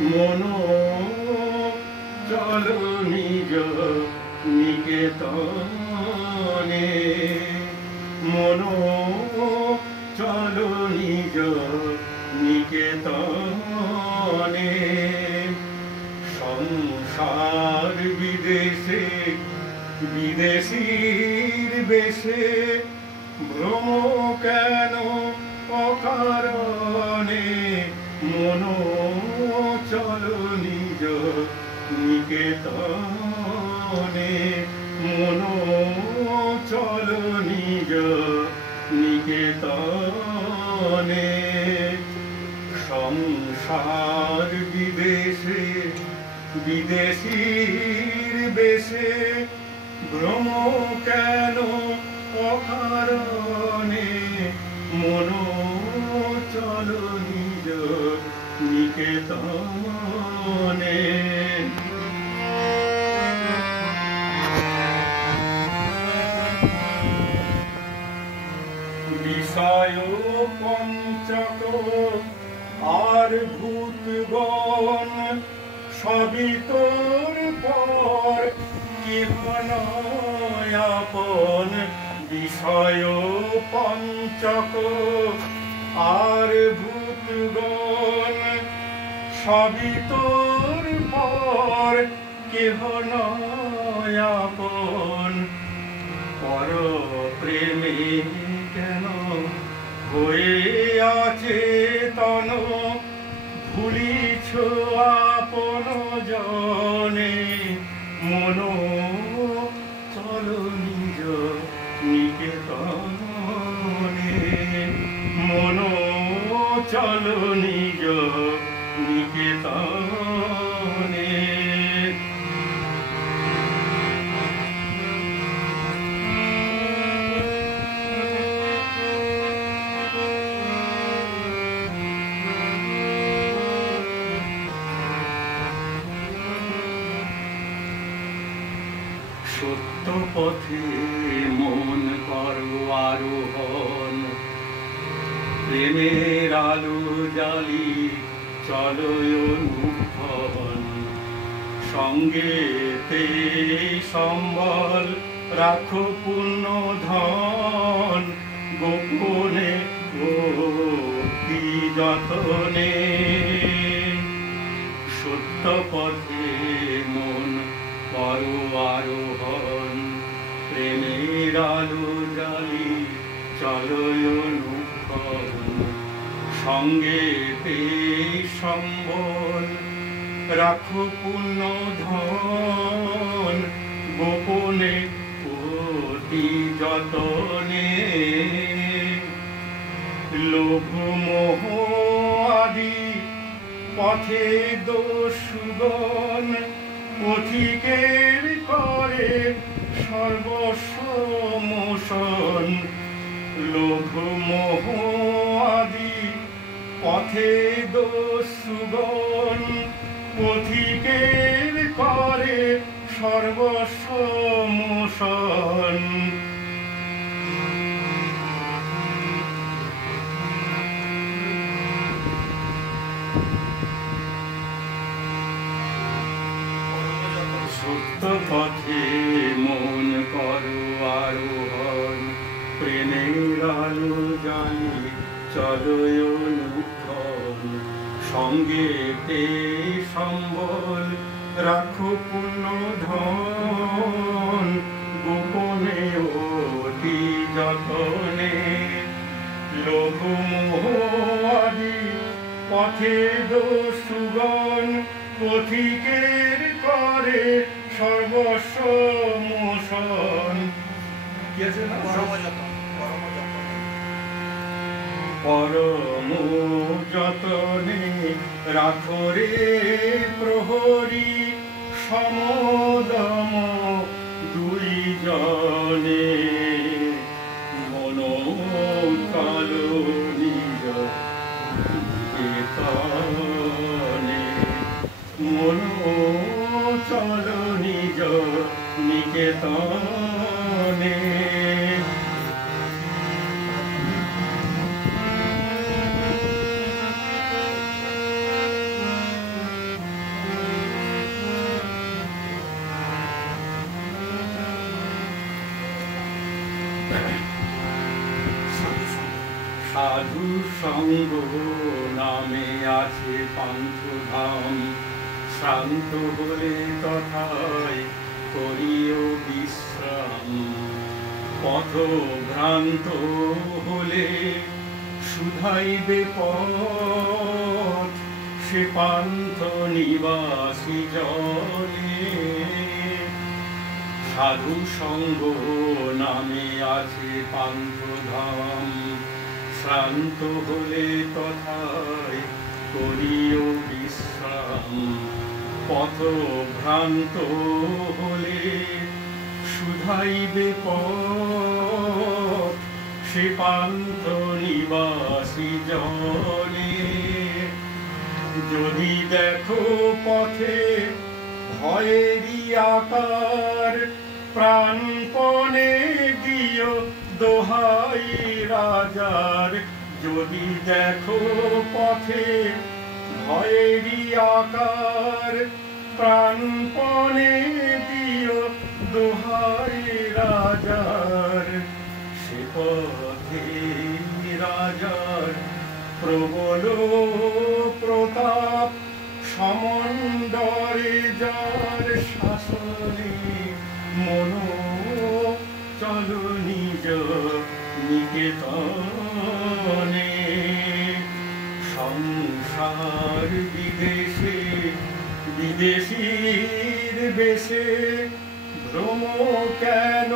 মন চলো নিজ নিকেতনে, মন চলো নিজ নিকেতনে। সংসার বিদেশে বিদেশীর বেশে ভ্রম কেন অকারণে, মন চলো নিজ নিকেতনে, মন চলো নিজ নিকেতনে। সংসার বিদেশে বিদেশীর বেশে ভ্রম কেন অকারণে, মন চলো নিজ নিকেতনে। বিষয় পঞ্চক আর ভূতগণ সবই তোর পর কেহ নয় আপন। বিষয় পঞ্চক আর ভূতগণ সবই তোর পর কেহ নয় আপন। পর প্রেমে কেন হয়ে অচেতন, ভুলিছ আপন জনে, মন চলো নিজ নিকেতনে, মন চলো নিজ নিকেতনে। সত্য পথে মন করো আরোহণ, প্রেমের আলো জ্বালি চলো অনুক্ষণ। সঙ্গেতে সম্বল রাখো পূর্ণ ধন, গোপনে ভক্তি যতনে। সত্য পথে মন করো আরোহণ, প্রেমের আলো জ্বালি চলো অনুক্ষণ। সঙ্গেতে সম্বল রাখো পূর্ণ ধন, গোপনে অতি যতনে। লোভ মোহ আদি পথে দস্যুগণ পথিকের করে সর্বস্ব মোশন। লোভ মোহ আদি পথে দস্যুগণ পথিকের করে সর্বস্ব মোশন। সত্য পথে মন করো আরোহণ, প্রেমের আলো জ্বালি চলো অনুক্ষণ। সঙ্গেতে সম্বল রাখো পূর্ণ ধন, গোপনে অতি যতনে। লোভ মোহ আদি পথে দস্যুগণ পথিকের করে সর্বস্ব মোশন। কি আছে না? পরম যতনে রাখো রে প্রহরী, সমদম দুই জনে। মন চলো নিজ নিকেতনে, মন চলো নিজ নিকেতনে। সাধু সঙ্গ নামে আছে পান্থধাম, শান্ত হলে তথায় করিও বিশ্রাম। পথভ্রান্ত হলে শুধাইবে পথ, সে পান্থ নিবাসী জনে। সাধু সঙ্গ নামে আছে পান্থধাম, শ্রান্ত হলে তথায় করিও বিশ্রাম। পথভ্রান্ত হলে শুধাইবে পথ, সে পান্থ নিবাসী জনে। যদি দেখো পথে ভয়েরই আকার, প্রাণপণে দিও দোহাই রাজার। যদি দেখো পথে ভয়েরই আকার, প্রাণপণে দিও দোহাই রাজার। সে পথে রাজার প্রবল প্রতাপ, সমন্দরে যার শাসনে। মন চলো নিজ নিকেতনে। সংসার বিদেশে বিদেশীর বেশে ভ্রম কেন